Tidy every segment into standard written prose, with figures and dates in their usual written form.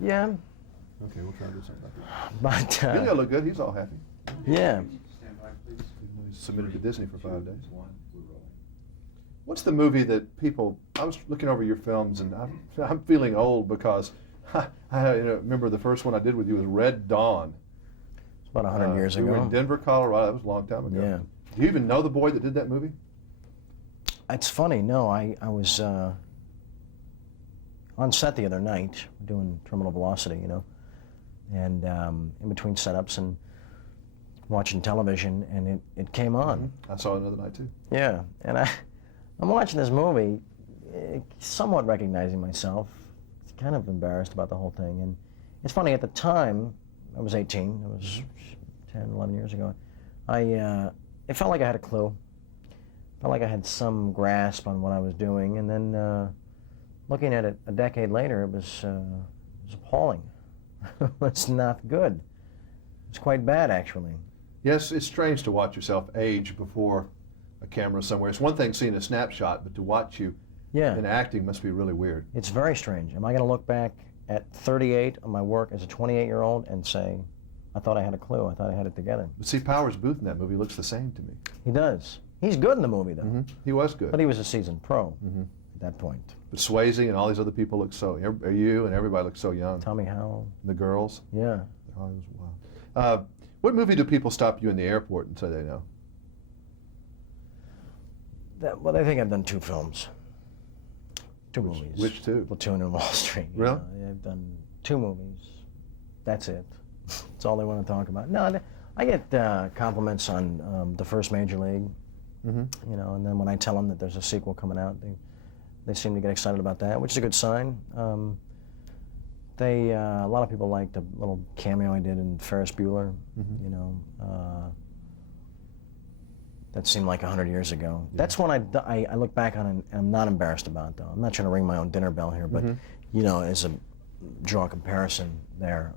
Yeah. Okay, we'll try to do something like that. But He's gonna look good. He's all happy. yeah. He's submitted to Disney for 5 days. What's the movie that people? I was looking over your films, and I'm feeling old because I remember the first one I did with you was Red Dawn. It's about 100 years ago. We were in Denver, Colorado. That was a long time ago. Yeah. Do you even know the boy that did that movie? It's funny. No, I was on set the other night doing Terminal Velocity, and in between setups and watching television, and it came on. I saw it another night too. Yeah, and I'm watching this movie, somewhat recognizing myself, kind of embarrassed about the whole thing. And it's funny, at the time, I was 18, it was 10, 11 years ago, it felt like I had a clue. Felt like I had some grasp on what I was doing, and then looking at it a decade later, it was appalling. It was not good. It was quite bad, actually. Yes, it's strange to watch yourself age before a camera somewhere. It's one thing seeing a snapshot, but to watch you in acting must be really weird. It's very strange. Am I going to look back at 38 on my work as a 28-year-old and say, I thought I had a clue, I thought I had it together? But see, Powers Booth in that movie looks the same to me. He does. He's good in the movie, though. Mm-hmm. He was good. But he was a seasoned pro at that point. But Swayze and all these other people look so, you and everybody looks so young. Tommy Howell. The girls. Yeah. Oh, it was wild. What movie do people stop you in the airport and say they know? Well, they think I've done 2 films. 2 movies. Which 2? Platoon and Wall Street. Really? I've done 2 movies. That's it. That's all they want to talk about. No, I get compliments on The First Major League, and then when I tell them that there's a sequel coming out, they seem to get excited about that, which is a good sign. A lot of people liked a little cameo I did in Ferris Bueller, that seemed like 100 years ago. Yeah. That's one I look back on and I'm not embarrassed about, though. I'm not trying to ring my own dinner bell here, but, as a draw a comparison there,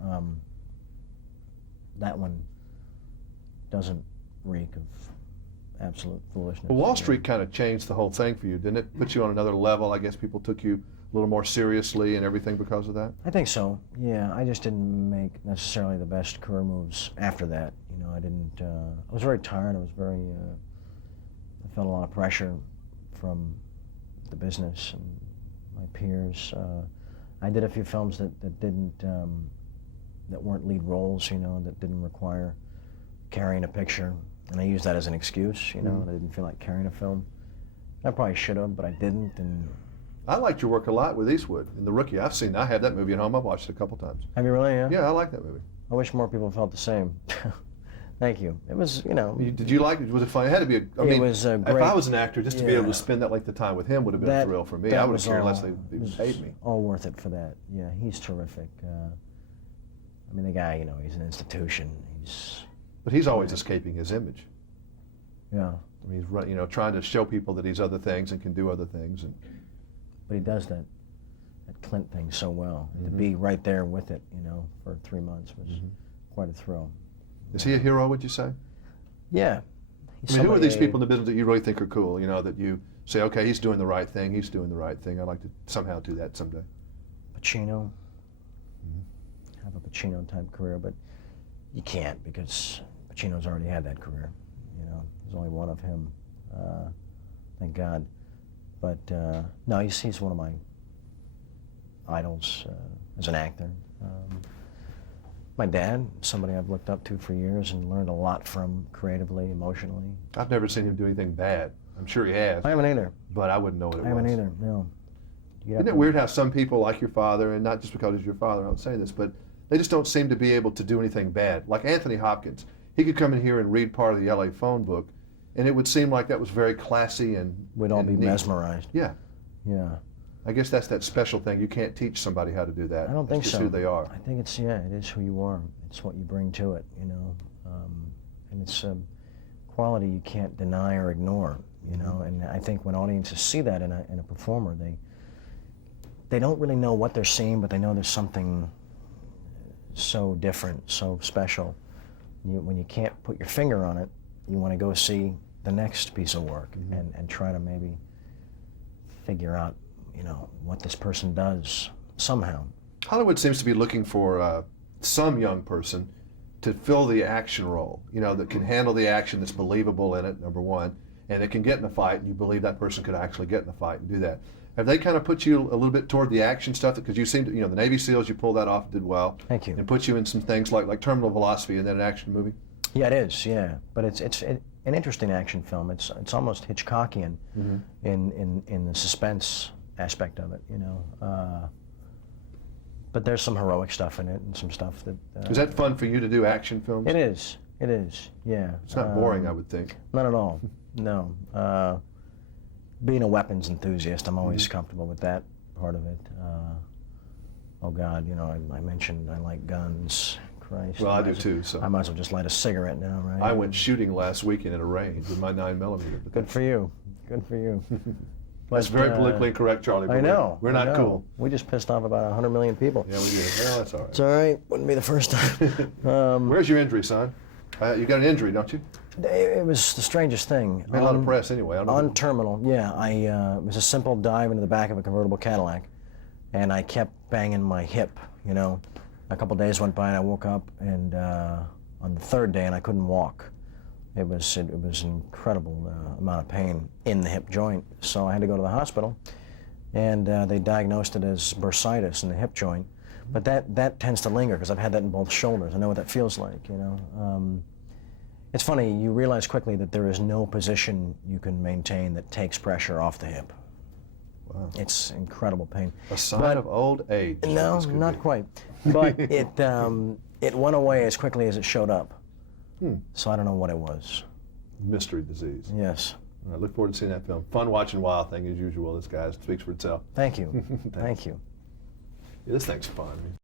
that one doesn't reek of absolute foolishness. Well, Wall Street kind of changed the whole thing for you, didn't it? Put you on another level. I guess people took you a little more seriously and everything because of that? I think so, yeah. I just didn't make necessarily the best career moves after that. I was very tired. I felt a lot of pressure from the business and my peers. I did a few films that weren't lead roles, that didn't require carrying a picture. And I used that as an excuse, I didn't feel like carrying a film. I probably should have, but I didn't. And I liked your work a lot with Eastwood in The Rookie. I have that movie at home. I've watched it a couple times. Have you really? Yeah? Yeah, I like that movie. I wish more people felt the same. Thank you. It was, Did you like it? Was it fun? It had to be it was great. If I was an actor, just to be able to spend that length of time with him would have been a thrill for me. I would have cared less they paid me. All worth it for that. Yeah, he's terrific. The guy, he's an institution. But he's always escaping his image. Yeah. He's trying to show people that he's other things and can do other things. But he does that Clint thing so well. And to be right there with it, for 3 months was quite a thrill. Is he a hero, would you say? Yeah. Who are these people in the business that you really think are cool, that you say, okay, he's doing the right thing, he's doing the right thing. I'd like to somehow do that someday. Pacino. Have a Pacino-type career, but you can't because Pacino's already had that career. There's only one of him, thank God. But no, he's one of my idols as an actor. My dad, somebody I've looked up to for years and learned a lot from creatively, emotionally. I've never seen him do anything bad. I'm sure he has. I haven't either. But I wouldn't know what it was. I haven't either, no. Isn't it weird how some people, like your father, and not just because he's your father, I don't say this, but they just don't seem to be able to do anything bad. Like Anthony Hopkins, he could come in here and read part of the LA phone book, and it would seem like that was very classy and we'd all be neat. Mesmerized. Yeah. Yeah. I guess that's that special thing. You can't teach somebody how to do that. I don't think so. It's who they are. I think it is who you are. It's what you bring to it, and it's a quality you can't deny or ignore, and I think when audiences see that in a performer, they don't really know what they're seeing, but they know there's something so different, so special. When you can't put your finger on it, you want to go see the next piece of work and try to maybe figure out, what this person does somehow. Hollywood seems to be looking for some young person to fill the action role, you know, that can handle the action, that's believable in it, number one, and it can get in a fight, and you believe that person could actually get in a fight and do that. Have they kind of put you a little bit toward the action stuff? Because you seem to, you know, the Navy SEALs, you pulled that off, did well. Thank you. And put you in some things like Terminal Velocity, and then an action movie. Yeah, it is. Yeah, but it's an interesting action film. It's almost Hitchcockian in the suspense aspect of it, you know. But there's some heroic stuff in it, and some stuff that. Is that fun for you to do action films? It is. It is. Yeah. It's not boring, I would think. Not at all. No. Being a weapons enthusiast, I'm always comfortable with that part of it. Oh God, you know, I mentioned I like guns. Christ. Well, I do too. So I might as well just light a cigarette now, right? I went shooting last weekend in a range with my 9mm. Good for you. Good for you. That's very politically incorrect, Charlie. I know. We're not cool. We just pissed off about 100 million people. Yeah, we did. Well, that's all right. It's all right. Wouldn't be the first time. Where's your injury, son? You got an injury, don't you? It was the strangest thing. Made a lot of press anyway. On terminal, yeah. It was a simple dive into the back of a convertible Cadillac, and I kept banging my hip, you know. A couple days went by and I woke up, and on the third day, and I couldn't walk. It was an incredible amount of pain in the hip joint, so I had to go to the hospital, and they diagnosed it as bursitis in the hip joint. But that tends to linger because I've had that in both shoulders. I know what that feels like, you know. It's funny, you realize quickly that there is no position you can maintain that takes pressure off the hip. Wow. It's incredible pain. A sign of old age. No, not quite. But it went away as quickly as it showed up. So I don't know what it was. Mystery disease. Yes. I look forward to seeing that film. Fun watching Wild Thing as usual. This guy speaks for itself. Thank you. Thank you. Yeah, this thing's fun.